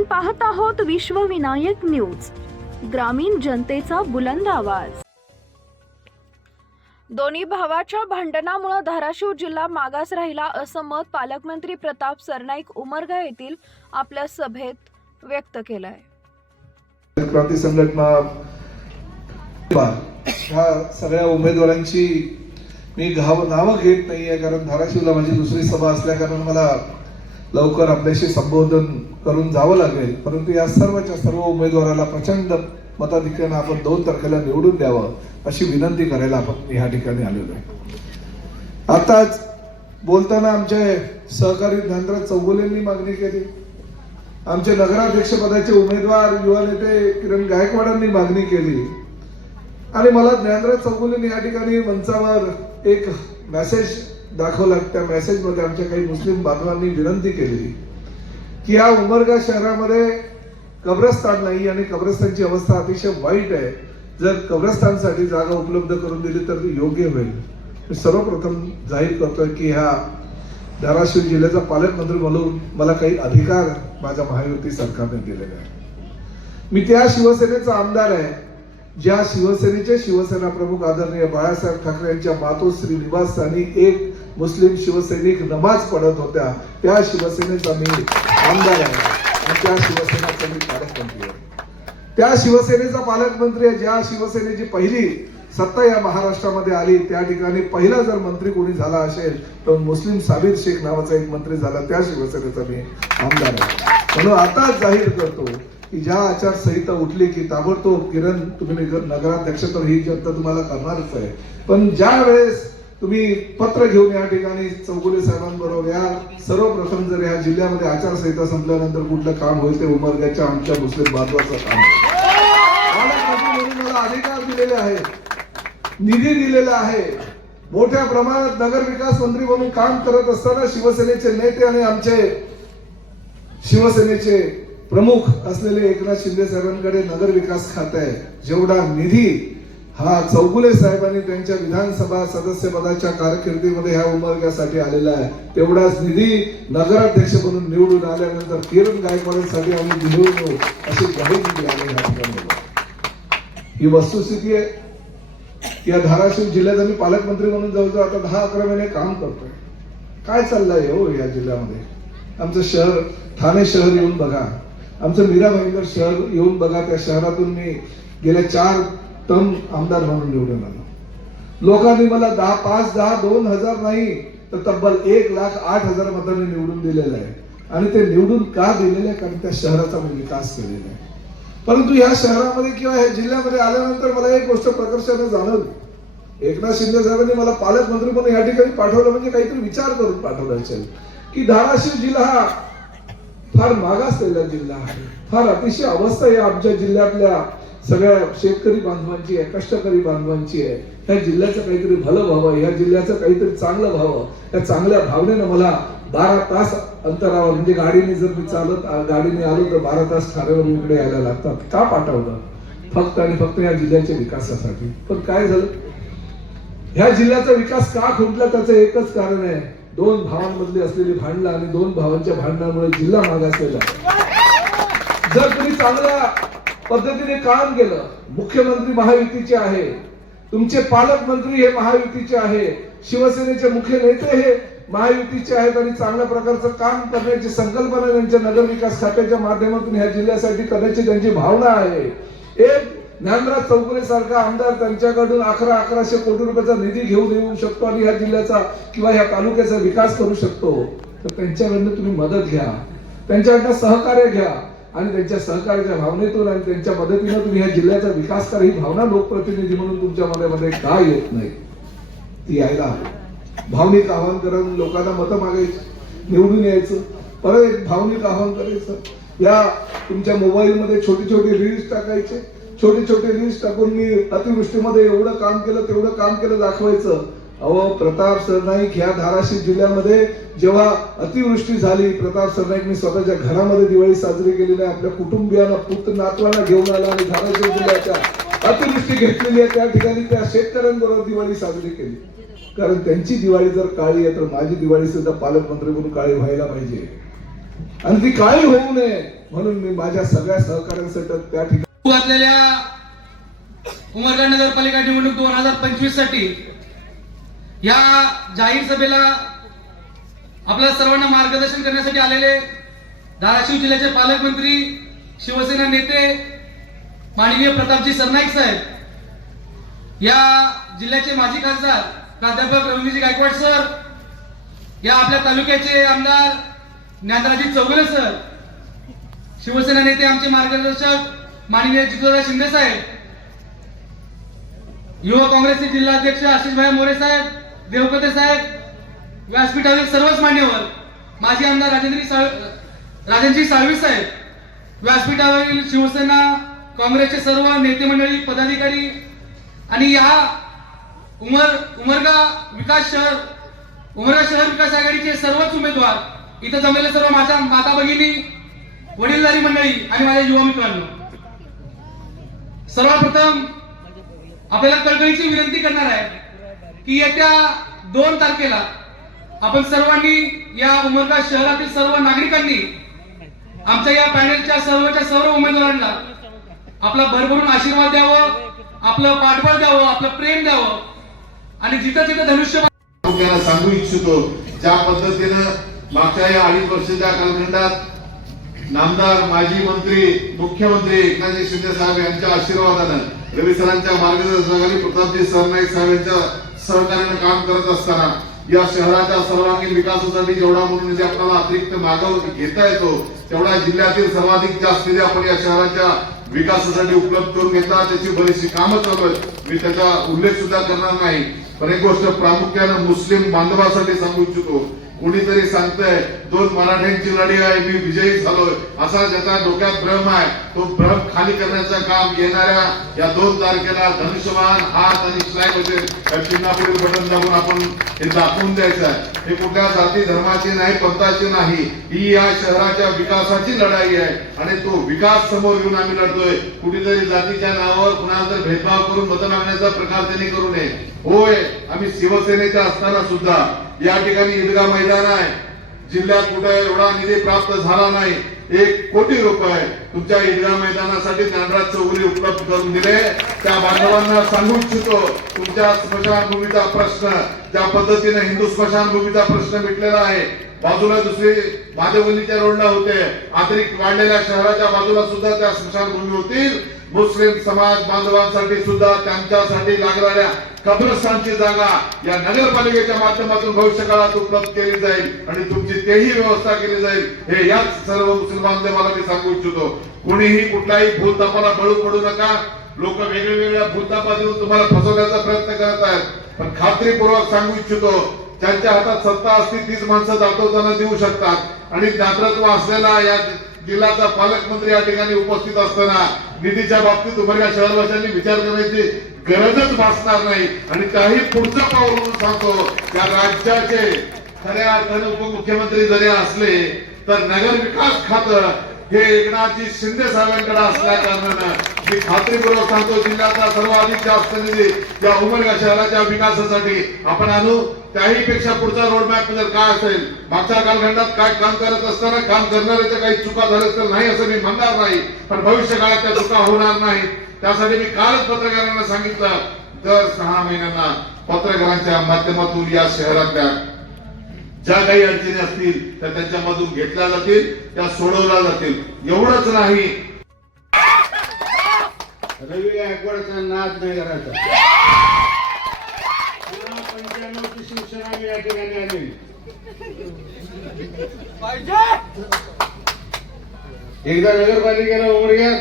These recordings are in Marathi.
आपण पाहत आहोत विश्वविनायक न्यूज, ग्रामीण जनतेचा बुलंद आवाज। दोन्ही भावाच्या भांडणामुळे धाराशिव जिल्हा मागास राहिला असं मत पालकमंत्री प्रताप सरनाईक उमरगा येथील आपल्या सभेत व्यक्त केलं आहे। क्रांती संघटना ह्या सगळ्या उमेदवारांची मी नावं घेत नाहीये, कारण धाराशिवला माझी दुसरी सभा असल्या कारण मला लवकर आपल्याशी संबोधन करून जावं लागेल। परंतु या सर्वच्या सर्व उमेदवाराला प्रचंड मताधिक्याने आपण 2 तारखेला निवडून द्यावं अशी विनंती करायला आपण या ठिकाणी आलेलो आहे। आताच बोलताना आमचे सहकारी ज्ञानराज चौगुलेंनी मागणी केली, आमचे नगराध्यक्ष पदाचे उमेदवार युवा नेते किरण गायकवाडांनी मागणी केली आणि मला ज्ञानराज चौगुलेंनी या ठिकाणी मंचावर एक मेसेज दाखवला। त्या मेसेज मध्ये आमच्या काही मुस्लिम बांधवांनी विनंती केली की या उमरगा शहरामध्ये कब्रस्तान नाही आणि कब्रस्तानची अवस्था अतिशय वाईट आहे, जर कब्रस्तानसाठी जागा उपलब्ध करून दिली तर ती योग्य होईल। सर्वप्रथम जाहीर करतोय की ह्या धाराशिव जिल्ह्याचा पालकमंत्री म्हणून मला काही अधिकार माझ्या महायुती सरकारने दिलेले आहे। मी त्या शिवसेनेचा आमदार आहे ज्या शिवसेनेचे शिवसेना प्रमुख आदरणीय बाळासाहेब ठाकरे यांच्या मातोश्री निवासस्थानी एक मुस्लिम शिवसैनिक नमाज पढत होत्या, त्या शिवसेनेचा मी आमदार आहे आणि त्या शिवसेनेचा मी पालकमंत्री आहे। त्या शिवसेनेचा पालकमंत्री आहे ज्या शिवसेनेची पहिली सत्ता या महाराष्ट्रामध्ये आली, त्या ठिकाणी पहिला जर मंत्री कोणी झाला असेल तर मुस्लिम साबिर शेख नावाचा एक मंत्री झाला, त्या शिवसेनेचा मी आमदार आहे। म्हणून आता जाहीर करतो की ज्या आचारसंहिता उठली की ताबडतोब किरण तुम्ही नगराध्यक्ष तर ही जनता तुम्हाला करणारच आहे, पण ज्या वेळेस तुम्ही पत्र घेऊन या ठिकाणी चौगुले साहेबांबरोबर या सर्वप्रथम जर या जिल्ह्यामध्ये आचारसंहिता संपल्यानंतर कुठलं काम होईल ते उमरग्याच्या आमच्या मुस्लिम बांधवाचं काम म्हणून मला अधिकार दिलेले आहेत, निधी दिलेला आहे। मोठ्या प्रमाणात नगर विकास मंत्री म्हणून काम करत असताना शिवसेनेचे नेते आणि आमचे शिवसेनेचे प्रमुख असलेले एकनाथ शिंदे साहेबांकडे नगर विकास खाते आहे। जेवढा निधी हा चौगुले साहेबांनी त्यांच्या विधानसभा सदस्य पदाच्या कारकिर्दीमध्ये ह्या उमरग्यासाठी आलेला आहे, तेवढाच निधी नगराध्यक्ष म्हणून निवडून आल्यानंतर किरण गायकवाडांसाठी आम्ही निवडून अशी ग्वाही दिली। ही वस्तुस्थिती आहे। या धाराशिव जिल्ह्यात आम्ही पालकमंत्री म्हणून जवळजवळ आता 10-11 महिने काम करतोय। काय चाललंय हो या जिल्ह्यामध्ये? आमचं शहर ठाणे शहर येऊन बघा, आमचं मीरा भाईंदर शहर येऊन बघा। त्या शहरातून मी गेल्या 4 टर्म आमदार म्हणून निवडून आलो। लोकांनी मला 5-10-2,000 नाही तर तब्बल 1,08,000 मतांनी निवडून दिलेलं आहे आणि ते निवडून का दिलेलं आहे? कारण त्या शहराचा मी विकास केलेला आहे। परंतु या शहरामध्ये किंवा या जिल्ह्यामध्ये आल्यानंतर मला एक गोष्ट प्रकर्षाने जाणवली, एकनाथ शिंदे साहेबांनी मला पालकमंत्री म्हणून या ठिकाणी पाठवलं म्हणजे काहीतरी विचार करून पाठवलं असेल की धाराशिव जिल्हा हा फार मागासलेला जिल्हा आहे, फार अतिशय अवस्था या आमच्या जिल्ह्यातल्या सगळ्या शेतकरी बांधवांची आहे, कष्टकरी बांधवांची आहे। ह्या जिल्ह्याचं काहीतरी भलं व्हावं, ह्या जिल्ह्याचं काहीतरी चांगलं व्हावं, त्या चांगल्या भावनेनं मला 12 तास अंतरावर म्हणजे गाडीने जर मी चालत गाडीने आलो तर 12 तास ठाण्यावरून इकडे यायला लागतात। का पाठवलं? फक्त आणि फक्त या जिल्ह्याच्या विकासासाठी। पण काय झालं? ह्या जिल्ह्याचा विकास का खुंटला त्याचं एकच कारण आहे, 2 भावांमधली असलेली भांडणं आणि 2 भावांच्या भांडणामुळे जिल्हा मागासलेला आहे। जर तुम्ही चांगल्या पद्धतीने काम केलं, मुख्यमंत्री महायुतीचे आहे, तुमचे पालकमंत्री हे महायुतीचे आहे, शिवसेनेचे मुख्य नेते हे महायुतीचे आहेत आणि चांगल्या प्रकारचं काम करण्याची संकल्पना त्यांच्या नगर विकास खात्याच्या माध्यमातून ह्या जिल्ह्यासाठी करण्याची त्यांची भावना आहे। एक ज्ञानराज चौगुले सारखा आमदार त्यांच्याकडून 1100 कोटी रुपयाचा निधी घेऊन येऊ शकतो आणि ह्या जिल्ह्याचा किंवा ह्या तालुक्याचा विकास करू शकतो, तर त्यांच्याकडनं तुम्ही मदत घ्या, त्यांच्याकडनं सहकार्य घ्या आणि त्यांच्या सहकार्याच्या भावनेतून आणि त्यांच्या मदतीने तुम्ही ह्या जिल्ह्याचा विकास करा। ही भावना लोकप्रतिनिधी म्हणून तुमच्या मनामध्ये का येत नाही? ती यायला हवी। भावनिक आवाहन करून लोकांना मतं मागायची, निवडून यायचं, परत एक भावनिक आवाहन करायचं। या तुमच्या मोबाईलमध्ये छोटे रील्स टाकायचे, छोटे रील्स टाकून मी अतिवृष्टीमध्ये एवढं काम केलं तेवढं काम केलं दाखवायचं। अहो, प्रताप सरनाईक ह्या धाराशिव जिल्ह्यामध्ये जेव्हा अतिवृष्टी झाली, प्रताप सरनाईकने स्वतःच्या घरामध्ये दिवाळी साजरी केली नाही, आपल्या कुटुंबियांना पुत्र नातवांना घेऊन आला आणि धाराशिव जिल्ह्याच्या अतिवृष्टी घेतलेली आहे त्या ठिकाणी त्या शेतकऱ्यांबरोबर दिवाळी साजरी केली। कारण त्यांची दिवाळी जर काळी आहे तर माझी दिवाळी सुद्धा पालकमंत्री म्हणून काळी व्हायला पाहिजे। आणि ती काळी होऊ नये म्हणून मी माझ्या सगळ्या सहकाऱ्यांसाठी त्या ठिकाणी घातलेल्या उमरगा नगरपालिका निवडणूक 2025 साठी या जाहीर सभेला आपल्या सर्वांना मार्गदर्शन करण्यासाठी आलेले धाराशिव जिल्ह्याचे पालकमंत्री शिवसेना नेते माननीय प्रतापजी सरनाईक साहेब, या जिल्ह्याचे माजी खासदार प्राध्यापक रवींद्रजी गायकवाड सर, या आपल्या तालुक्याचे आमदार ज्ञानराजी चौगुले सर, शिवसेना नेते आमचे मार्गदर्शक माननीय जितेंद्र शिंदे साहेब, युवा काँग्रेसचे जिल्हाध्यक्ष आशिषभाई मोरे साहेब, देवकते साहेब, व्यासपीठावरील सर्वच मान्यवर, माजी आमदार राजनजी साळवी साहेब, व्यासपीठावरील शिवसेना काँग्रेसचे सर्व नेते मंडळी पदाधिकारी आणि या उमरगा शहर विकास आघाडीचे सर्वच उमेदवार, इथं जमलेले सर्व माझ्या माता भगिनी, वडीलधारी मंडळी आणि माझ्या युवा मित्रांनो, सर्वप्रथम आपल्याला कळकळीची विनंती करणार आहे की येत्या 2 तारखेला आपण सर्वांनी, या उमरगा शहरातील सर्व नागरिकांनी आमच्या या पॅनेलच्या सर्व उमेदवारांना आपला भरभरून आशीर्वाद द्यावं, आपलं पाठबळ द्यावं, आपलं प्रेम द्यावं आणि जिथं जिथं धनुष्य सांगू इच्छितो ज्या पद्धतीनं मागच्या या 2.5 वर्षाच्या कालखंडात नामदार, माजी मंत्री, मुख्यमंत्री एकनाथजी शिंदे साहेब यांच्या आशीर्वादानं, रवी सरांच्या मार्गदर्शनाखाली प्रतापजी सरनाईक साहेब यांच्या सहकार्यानं काम करत असताना या शहराच्या सर्वांगीण विकासासाठी जेवढा म्हणून निधी आपल्याला अतिरिक्त मागं घेता येतो तेवढा जिल्ह्यातील सर्वाधिक जास्त निधी आपण या शहराच्या विकासासाठी उपलब्ध करून घेतला. त्याची बरीचशी कामं चालू आहेत, मी त्याचा उल्लेख सुद्धा करणार नाही. पण एक गोष्ट प्रामुख्यानं मुस्लिम बांधवासाठी सांगू इच्छितो. कोणीतरी सांगतंय 2 मराठ्यांची लढाई आहे, मी विजयी झालोय, असा ज्याचा डोक्यात भ्रम आहे तो भ्रम खाली करण्याचं काम येणाऱ्या या 2 तारखेला धनुष्यबाण, हात आणि स्लाईड असेल चिन्हापुढील बटन दाबून आपण हे दाखवून द्यायचं आहे. हे कुठल्या जाती धर्माची नाही, पंथाची नाही, ही या शहराच्या विकासाची लढाई आहे आणि तो विकास समोर घेऊन आम्ही लढतोय. कुठेतरी जातीच्या नावावर कुणाला तर भेदभाव करून मत मागण्याचा प्रकार त्यांनी करू नये. होय, आम्ही शिवसेनेच्या असताना सुद्धा या ठिकाणी ईदगाह मैदान आहे, जिल्ह्यात कुठे एवढा निधी प्राप्त झाला नाही. 1 कोटी रुपये तुमच्या ईदगाह मैदानासाठी ज्ञानराज चौगुले उपलब्ध करून दिले. त्या बांधवांना सांगू इच्छितो, तुमच्या स्मशानभूमीचा प्रश्न, ज्या पद्धतीने हिंदू स्मशानभूमीचा प्रश्न मिटलेला आहे, बाजूला दुसरी भादेवलीच्या रोडला होते, अतिरिक्त वाढलेल्या शहराच्या बाजूला सुद्धा त्या स्मशानभूमी होतील. मुस्लिम समाज बांधवांसाठी सुद्धा त्यांच्यासाठी लागणाऱ्या कब्रस्तानची जागा या नगरपालिकेच्या माध्यमातून भविष्य काळात उपलब्ध केली जाईल आणि तुमची तेही व्यवस्था केली जाईल. हे याच सर्व मुस्लिम बांधवांना मी सांगू इच्छितो. कोणीही कुठल्याही भूलथापाला बळी पडू नका. लोक वेगवेगळ्या भूलथापा देऊन तुम्हाला फसवण्याचा प्रयत्न करत आहेत, पण खात्रीपूर्वक सांगू इच्छितो, ज्यांच्या हातात सत्ता असती तीच माणसं दाखवताना देऊ शकतात आणि दातृत्व असलेला या जिल्ह्याचा पालकमंत्री या ठिकाणी उपस्थित असताना निधीच्या बाबतीत उमरगा शहरवासियांनी विचार करण्याची गरजच भासणार नाही. आणि त्याही पुढचं पाऊल म्हणून सांगतो, या राज्याचे खऱ्या अर्थाने उपमुख्यमंत्री जरी असले तर नगर विकास खातं हे एकनाथजी शिंदे साहेबांकडे असल्या कारणानं मी खात्रीपूर्वक सांगतो, जिल्ह्याचा सर्वाधिक जास्त निधी या उमरगा शहराच्या विकासासाठी आपण आणू. त्याही पेक्षा पुढचा रोडमॅप जर काय असेल, मागच्या कालखंडात काय काम करत असताना काम करणाऱ्याच्या काही चुका झाल्या तर नाही असं मी म्हणणार नाही, पण भविष्य काळात त्या चुका होणार नाहीत. त्यासाठी मी कालच पत्रकारांना सांगितलं, दर 6 महिन्यांना पत्रकारांच्या माध्यमातून या शहरातल्या ज्या काही अडचणी असतील त्या त्यांच्यामधून घेतल्या जातील, त्या सोडवल्या जातील. एवढंच नाही, रवी गायकवाडचा नाद नाही करायचा. 95 ची शिवसेना या ठिकाणी आली एकदा नगरपालिकेला उमरग्यात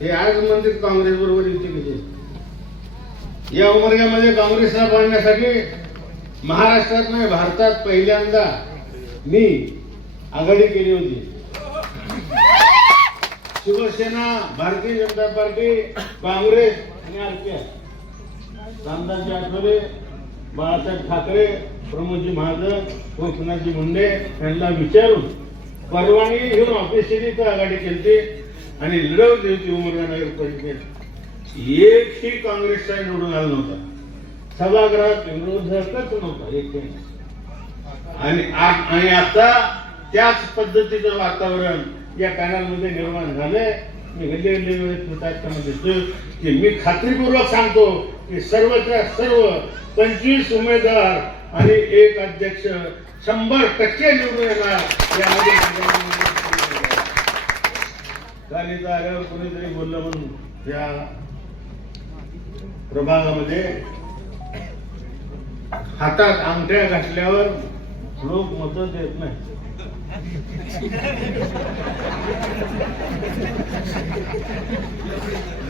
हे आज मंदिर काँग्रेस बरोबर युती केली. या उमरग्यामध्ये काँग्रेसला पाडण्यासाठी महाराष्ट्रात नाही भारतात पहिल्यांदा मी आघाडी केली होती. शिवसेना, भारतीय जनता पार्टी, काँग्रेस आणि आरपीआय, रामदासजी आठवले, बाळासाहेब ठाकरे, प्रमोदजी महाजन, एकनाथजी मुंडे यांना विचारून परवानगी घेऊन ऑफिशियली आघाडी केली आणि लढवली होती उमरगा नगर परिषदेत. एकही काँग्रेसचा निवडून आला नव्हता, सभागृहात विरोधकच नव्हता एक. आणि आता त्याच पद्धतीचं वातावरण या पॅनलमध्ये निर्माण झालंय. मी गल्ली दिसतोय की मी खात्रीपूर्वक सांगतो की सर्वच्या सर्व 25 उमेदवार आणि एक अध्यक्ष 100% निवडून येणार. यामध्ये काल इथं आल्यावर कोणीतरी बोललं म्हणून या प्रभागामध्ये हातात अंगठ्या घातल्यावर लोक मतं देत नाही.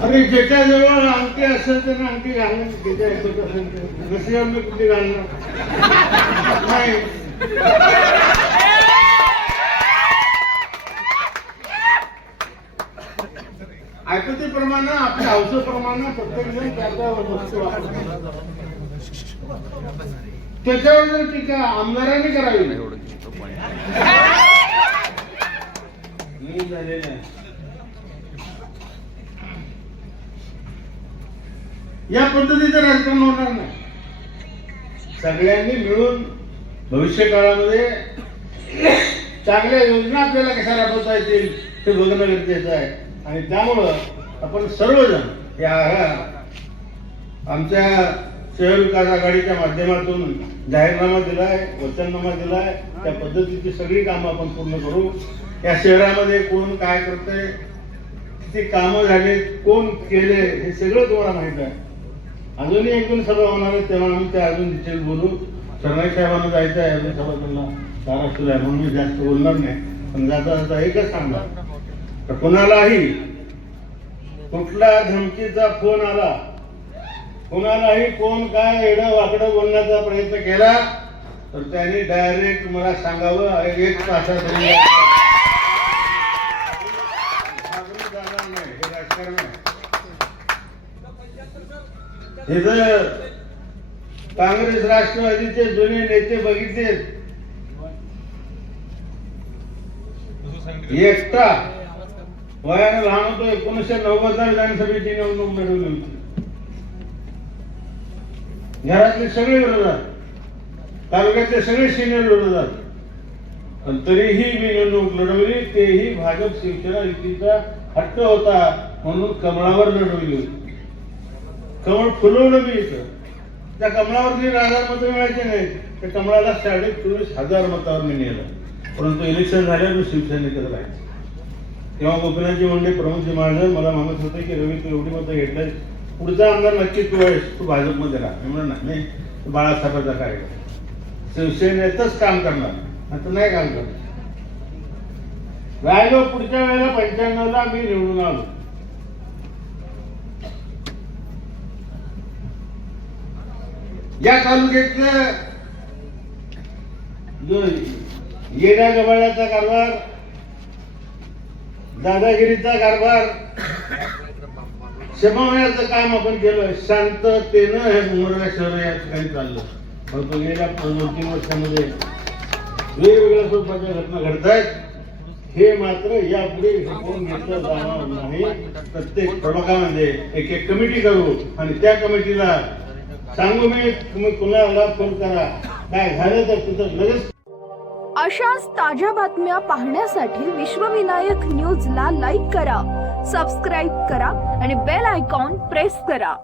अरे ज्याच्याजवळ अंगठी असेल तर अंगठी घालणं, ज्याच्या ऐकत असेल नसेल मी कुठे घालणार नाही. ऐपतीप्रमाणे आपल्या हौसेप्रमाणे प्रत्येक जण त्याच्या वस्तू वापरतो. त्याच्यावर जर टीका आमदारांनी करावी मी झालेलं आहे. या पद्धतीचं राजकारण होणार नाही. सगळ्यांनी मिळून भविष्य काळामध्ये चांगल्या योजना आपल्याला कशा राबवता येतील हे बघणं गरजेचं आहे. आणि त्यामुळं आपण सर्वजण या आमच्या शहर विकास आघाडीच्या माध्यमातून जाहीरनामा दिलाय, वचननामा दिलाय, त्या पद्धतीची सगळी कामं आपण पूर्ण करू. या शहरामध्ये कोण काय करतंय, किती कामं झाली, कोण केले, हे सगळं तुम्हाला माहित आहे. अजूनही एक दोन सभा होणार आहे, तेव्हा आम्ही त्या अजून डिटेल बोलू. सरनाईक साहेबांना जायचं आहे, अजून सभा त्यांना महाराष्ट्र आहे म्हणून मी जास्त बोलणार नाही. पण जाता जाता एकच सांगणार, तर कुणालाही कुठला धमकीचा फोन आला, कुणालाही कोण काय एवढं वाकडं बोलण्याचा प्रयत्न केला तर त्यांनी डायरेक्ट मला सांगावं. एक तासात नाही, हे राजकारण आहे. हे जर काँग्रेस राष्ट्रवादीचे जुने नेते बघितले, एकटा वयानं लहान होतो, 1990 विधानसभेची निवडणूक मिळवली होती. घरातले सगळे विरोधात, तालुक्यातले सगळे सिनियर विरोधात, पण तरीही मी निवडणूक लढवली. तेही भाजप शिवसेना युतीचा हट्ट होता म्हणून कमळावर लढवली होती. कमळ फुलवलं मी इथं. त्या कमळावरती 1000 मतं मिळायचे नाही, त्या कमळाला 24,500 मतावर मी नेलं. परंतु इलेक्शन झाल्यावर मी शिवसेनेकडे राहायचं. तेव्हा गोपीनाथजी मुंडे, प्रमोदजी महाजन मला म्हणत होते की रवी तू एवढी मतं घेतलं, पुढचा आमदार नक्की तू आहेस, तू भाजपमध्ये राहा. मी म्हणलं नाही, बाळासाहेबांचा कार्यक्रम शिवसेनेतच काम करणार, आता नाही काम करणार. राहिलो पुढच्या वेळेला 95ला मी निवडून आलो. या तालुक्यातलं जो येड्या गबाळ्याचा कारभार, दादागिरीचा कारभार शमवण्याचं काम आपण केलं. शांततेनं हे उमरगा शहर या ठिकाणी चाललं. परंतु गेल्या 2-3 वर्षामध्ये वेगवेगळ्या स्वरूपाच्या घटना घडत आहेत. हे मात्र यापुढे होऊन घेतलं जाणार नाही. प्रत्येक प्रभागामध्ये एक कमिटी करू आणि त्या कमिटीला सांगू मी, तुम्ही कुणाला फोन करा, काय झालं तर तुझं लगेच. अशाच ताज्या बातम्या पाहण्यासाठी विश्वविनायक न्यूजला लाईक करा, सबस्क्राईब करा आणि बेल आयकॉन प्रेस करा.